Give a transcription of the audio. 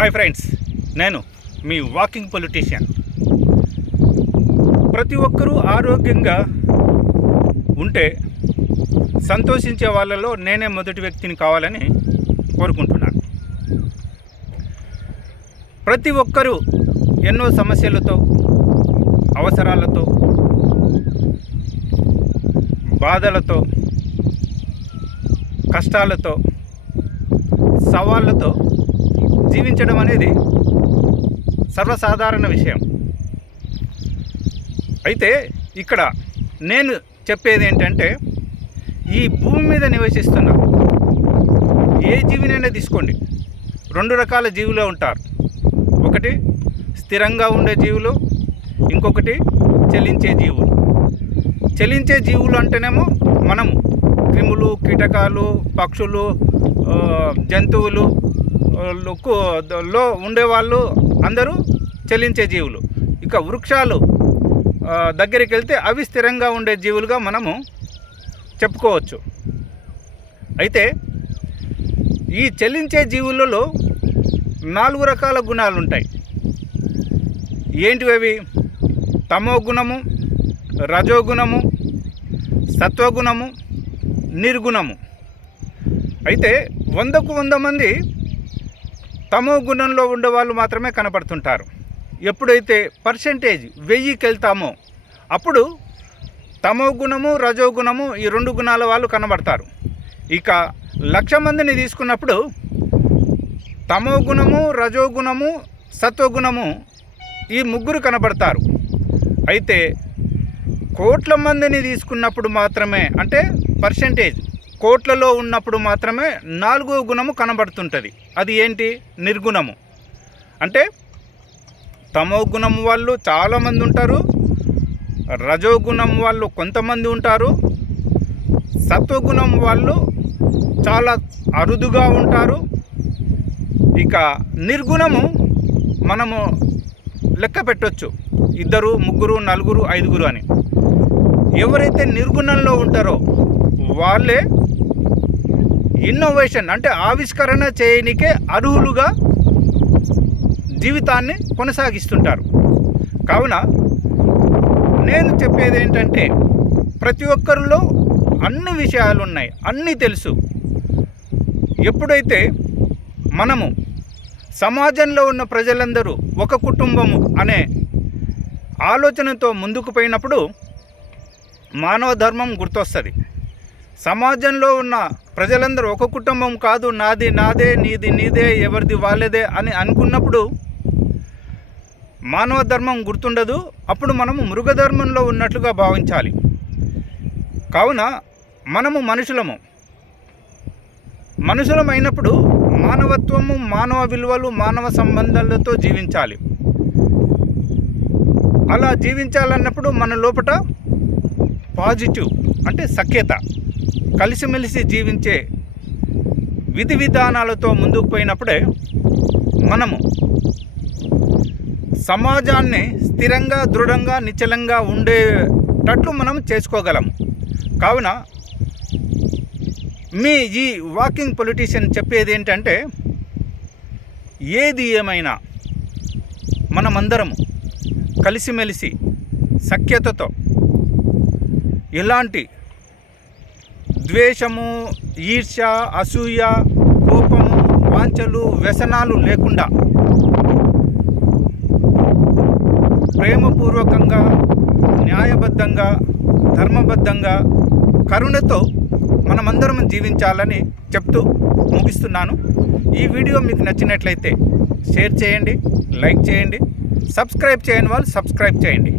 Hi friends, నేను మీ walking politician. ప్రతి ఒక్కరూ ఆరోగ్యంగా ఉంటే సంతోషించే వాళ్ళలో నేనే మొదటి వ్యక్తిని కావాలని కోరుకుంటున్నాను. ప్రతి ఒక్కరూ ఎన్నో సమస్యలతో, అవసరాలతో, బాధలతో, కష్టాలతో, సవాళ్ళతో జీవించడం అనేది సర్వసాధారణ విషయం. అయితే ఇక్కడ నేను చెప్పేది ఏంటంటే, ఈ భూమి మీద నివసిస్తున్న ఏ జీవినైనా తీసుకోండి, రెండు రకాల జీవులు ఉంటారు. ఒకటి స్థిరంగా ఉండే జీవులు, ఇంకొకటి చలించే జీవులు. చలించే జీవులు అంటేనేమో మనము క్రిములు, కీటకాలు, పక్షులు, జంతువులు లో ఉండేవాళ్ళు అందరూ చలించే జీవులు. ఇక వృక్షాలు దగ్గరికి వెళ్తే అవి స్థిరంగా ఉండే జీవులుగా మనము చెప్పుకోవచ్చు. అయితే ఈ చలించే జీవులలో 4 రకాల గుణాలు ఉంటాయి. ఏంటివి అవి? తమో గుణము, రజోగుణము, సత్వగుణము, నిర్గుణము. అయితే 100కు 100 మంది తమో గుణంలో ఉండేవాళ్ళు మాత్రమే కనపడుతుంటారు. ఎప్పుడైతే పర్సెంటేజ్ 1000కి వెళ్తామో అప్పుడు తమో గుణము, రజోగుణము, ఈ 2 గుణాల వాళ్ళు కనబడతారు. ఇక 1,00,000 మందిని తీసుకున్నప్పుడు తమో గుణము, రజోగుణము, సత్వగుణము, ఈ 3 కనబడతారు. అయితే కోట్ల మందిని తీసుకున్నప్పుడు మాత్రమే, అంటే పర్సెంటేజ్ కోట్లలో ఉన్నప్పుడు మాత్రమే 4వ గుణము కనబడుతుంటుంది. అది ఏంటి? నిర్గుణము. అంటే తమో గుణం వాళ్ళు చాలామంది ఉంటారు, రజోగుణం వాళ్ళు కొంతమంది ఉంటారు, సత్వగుణం వాళ్ళు చాలా అరుదుగా ఉంటారు. ఇక నిర్గుణము మనము లెక్క పెట్టవచ్చు, 2, 3, 4, 5 అని. ఎవరైతే నిర్గుణంలో ఉంటారో వాళ్ళే ఇన్నోవేషన్, అంటే ఆవిష్కరణ చేయనికే అర్హులుగా జీవితాన్ని కొనసాగిస్తుంటారు. కావున నేను చెప్పేది ఏంటంటే, ప్రతి ఒక్కరిలో అన్ని విషయాలు ఉన్నాయి, అన్నీ తెలుసు. ఎప్పుడైతే మనము సమాజంలో ఉన్న ప్రజలందరూ ఒక కుటుంబము అనే ఆలోచనతో ముందుకు పోయినప్పుడు మానవ ధర్మం గుర్తొస్తుంది. సమాజంలో ఉన్న ప్రజలందరూ ఒక కుటుంబం కాదు, నాది నాదే, నీది నీదే, ఎవరిది వాళ్ళదే అని అనుకున్నప్పుడు మానవ ధర్మం గుర్తుండదు. అప్పుడు మనము మృగధర్మంలో ఉన్నట్లుగా భావించాలి. కావున మనము మనుషులమైనప్పుడు మానవత్వము, మానవ విలువలు, మానవ సంబంధాలతో జీవించాలి. అలా జీవించాలన్నప్పుడు మన లోపల పాజిటివ్, అంటే సఖ్యత, కలిసిమెలిసి జీవించే విధి విధానాలతో ముందుకు పోయినప్పుడే మనము సమాజాన్ని స్థిరంగా, దృఢంగా, నిశ్చలంగా ఉండేటట్లు మనం చేసుకోగలము. కావున మీ ఈ వాకింగ్ పొలిటీషియన్ చెప్పేది ఏంటంటే, ఏది ఏమైనా మనమందరము కలిసిమెలిసి సఖ్యతతో, ఎలాంటి ద్వేషము, ఈర్ష్య, అసూయ, కోపము, వాంఛలు, వ్యసనాలు లేకుండా ప్రేమపూర్వకంగా, న్యాయబద్ధంగా, ధర్మబద్ధంగా, కరుణతో మనమందరం జీవించాలని చెప్తూ ముగిస్తున్నాను. ఈ వీడియో మీకు నచ్చినట్లయితే షేర్ చేయండి, లైక్ చేయండి, సబ్స్క్రైబ్ చేయని వాళ్ళు సబ్స్క్రైబ్ చేయండి.